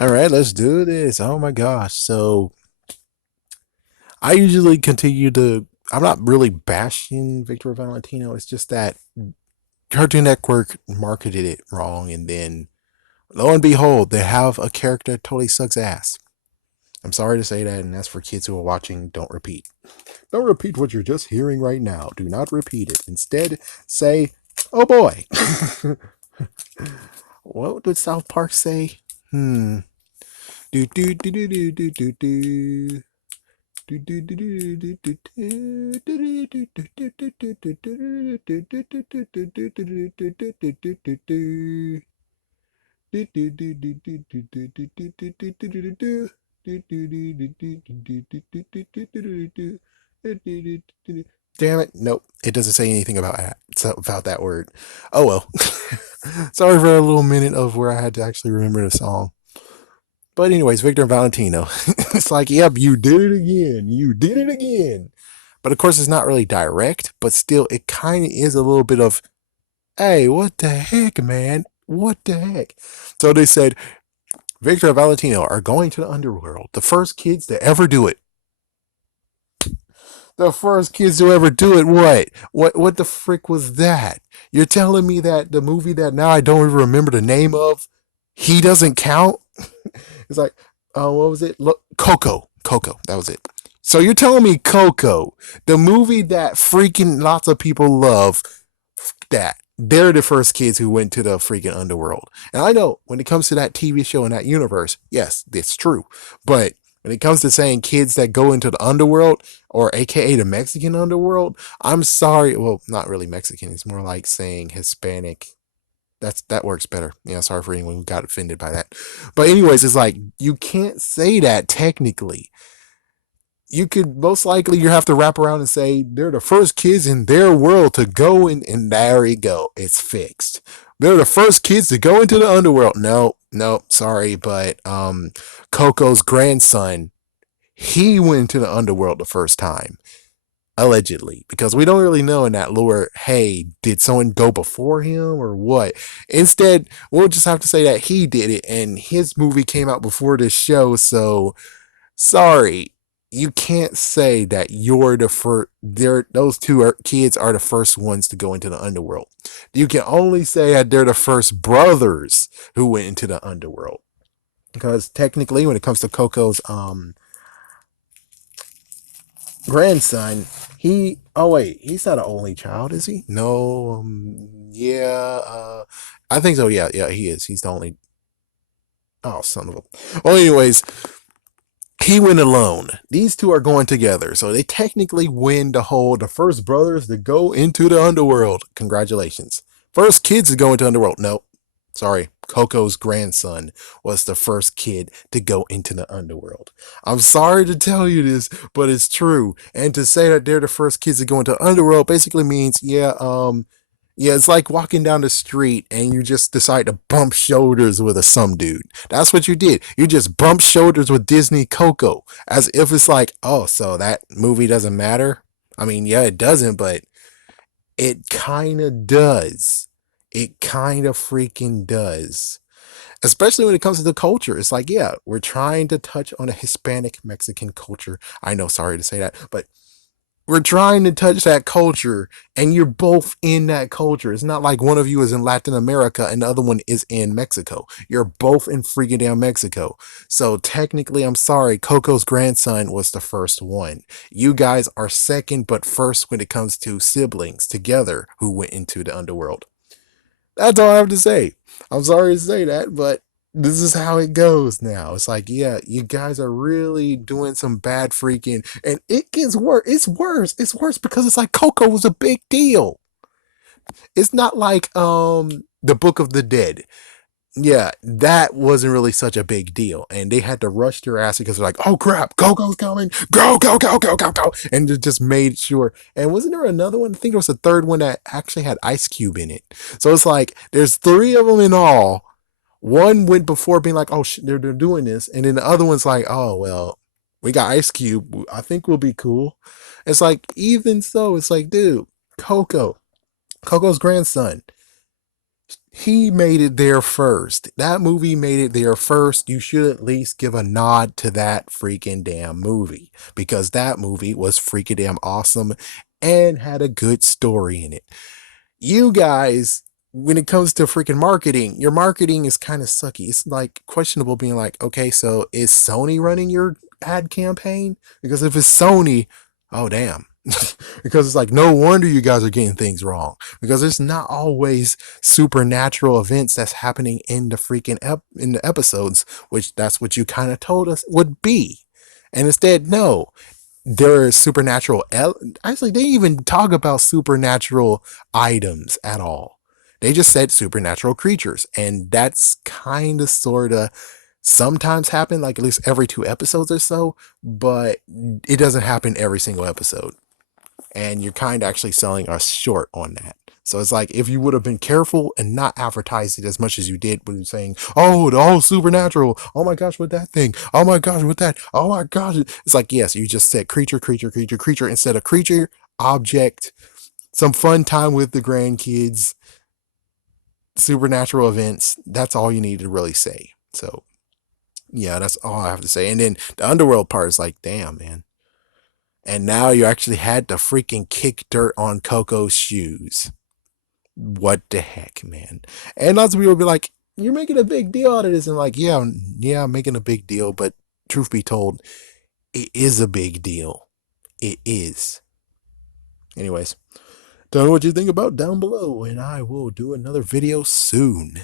All right, let's do this. Oh my gosh. So I usually continue to. I'm not really bashing Victor Valentino. It's just that Cartoon Network marketed it wrong, and then lo and behold, they have a character that totally sucks ass. I'm sorry to say that, and that's for kids who are watching. Don't repeat. Don't repeat what you're just hearing right now. Do not repeat it. Instead, say, "Oh boy." What did South Park say? Hmm. Do do do do do do do do. Damn it. Nope. It doesn't say anything about that. It's about that word. Oh well. Sorry for a little minute of where I had to actually remember the song. But anyways, Victor Valentino. It's like, yep, you did it again. You did it again. But of course, it's not really direct, but still, it kind of is a little bit of, hey, what the heck, man? What the heck? So they said, Victor and Valentino are going to the underworld. The first kids to ever do it. The first kids to ever do it. What? What the frick was that? You're telling me that the movie that now I don't even remember the name of, he doesn't count? It's like, what was it? Look, Coco. Coco. That was it. So you're telling me Coco, the movie that freaking lots of people love, that they're the first kids who went to the freaking underworld. And I know when it comes to that TV show in that universe, yes, it's true. But when it comes to saying kids that go into the underworld, or AKA the Mexican underworld, I'm sorry. Well, not really Mexican. It's more like saying Hispanic. That works better. Yeah, sorry for anyone who got offended by that. But anyways, it's like you can't say that technically. You could most likely you have to wrap around and say they're the first kids in their world to go in, and there you go. It's fixed. They're the first kids to go into the underworld. No, no, sorry, but Coco's grandson, he went to the underworld the first time. Allegedly, because we don't really know in that lore, hey, did someone go before him or what? Instead, we'll just have to say that he did it and his movie came out before this show, so sorry, you can't say that you're the first. Those kids are the first ones to go into the underworld. You can only say that they're the first brothers who went into the underworld. Because technically, when it comes to Coco's grandson, he oh wait, he's not an only child, is he? No, yeah, I think so. Yeah, yeah, he is. He's the only. Oh, son of a. Well, anyways, he went alone. These two are going together, so they technically win the first brothers to go into the underworld. Congratulations, first kids to go into underworld. No, sorry, Coco's grandson was the first kid to go into the underworld. I'm sorry to tell you this, but it's true. And to say that they're the first kids to go into underworld basically means, yeah, it's like walking down the street and you just decide to bump shoulders with some dude. That's what you did. You just bump shoulders with Disney Coco as if it's like, oh, so that movie doesn't matter. I mean, yeah, it doesn't, but it kind of does. It kind of freaking does. Especially when it comes to the culture. It's like, yeah, we're trying to touch on a Hispanic Mexican culture. I know, sorry to say that, but we're trying to touch that culture and you're both in that culture. It's not like one of you is in Latin America and the other one is in Mexico. You're both in freaking down Mexico. So technically, I'm sorry, Coco's grandson was the first one. You guys are second but first when it comes to siblings together who went into the underworld. That's all I have to say. I'm sorry to say that, but this is how it goes now. It's like, yeah, you guys are really doing some bad freaking, and it gets worse. It's worse. It's worse because it's like Coco was a big deal. It's not like the Book of the Dead. Yeah, that wasn't really such a big deal, and they had to rush their ass because they're like, "Oh crap, Coco's coming! Go, go, go, go, go, go!" And it just made sure. And wasn't there another one? I think there was a third one that actually had Ice Cube in it. So it's like there's three of them in all. One went before being like, "Oh, they're doing this," and then the other one's like, "Oh well, we got Ice Cube. I think we'll be cool." It's like even so, it's like, dude, Coco's grandson. He made it there first. That movie made it there first. You should at least give a nod to that freaking damn movie because that movie was freaking damn awesome and had a good story in it. You guys, when it comes to freaking marketing, your marketing is kind of sucky. It's like questionable being like, okay, so is Sony running your ad campaign? Because if it's Sony, oh damn. Because it's like no wonder you guys are getting things wrong because it's not always supernatural events that's happening in the freaking in the episodes, which that's what you kind of told us would be. And instead, no, there is supernatural. Actually, they didn't even talk about supernatural items at all. They just said supernatural creatures, and that's kind of sort of sometimes happen, like at least every 2 episodes or so, but it doesn't happen every single episode. And you're kind of actually selling us short on that. So it's like if you would have been careful and not advertised it as much as you did when saying, "Oh, the whole supernatural! Oh my gosh, with that thing! Oh my gosh, with that! Oh my gosh!" It's like yes, you just said creature, creature, creature, creature instead of creature, object, some fun time with the grandkids, supernatural events. That's all you need to really say. So yeah, that's all I have to say. And then the underworld part is like, damn, man. And now you actually had to freaking kick dirt on Coco's shoes. What the heck, man? And lots of people will be like, "You're making a big deal out of this," and like, yeah, yeah, I'm making a big deal. But truth be told, it is a big deal. It is. Anyways, tell me what you think about down below, and I will do another video soon.